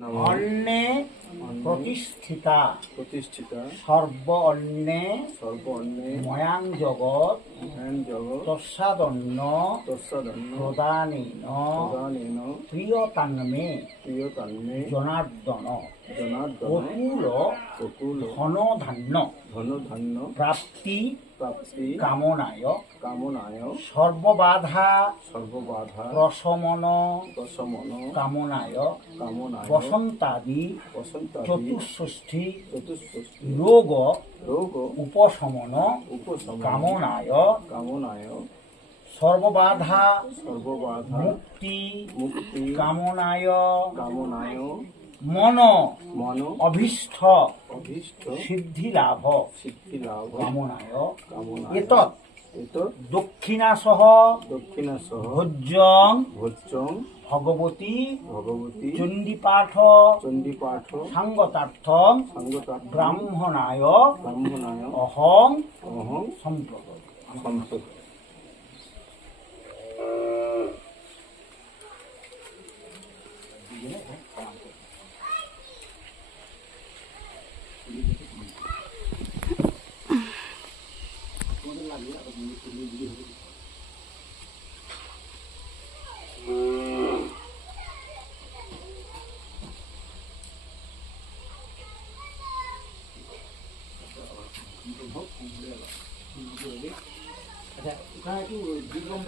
অন্নে প্রতিষ্ঠিতা সর্ব অন্নে ময়াং জগৎ তস্যাদন্য প্রদানেন প্রিয়তান্মে জনার্দন অকুল ধনধান্য প্রাপ্তি কামনায় সর্ববাধা প্রশমন কামনায় বসন্তাদি চতুষ্ষষ্ঠী রোগ উপশমন কামনায় সর্ববাধা মুক্তি কামনায় মন অভীষ্ট সিদ্ধিলাভ কামনায় এতৎ দক্ষিণাসহ ভোজ্যং ভগবতী চণ্ডীপাঠ সাঙ্গতার্থং ব্রাহ্মণায় অহং সম্প্রদায়। আচ্ছা, একটু বিক্রম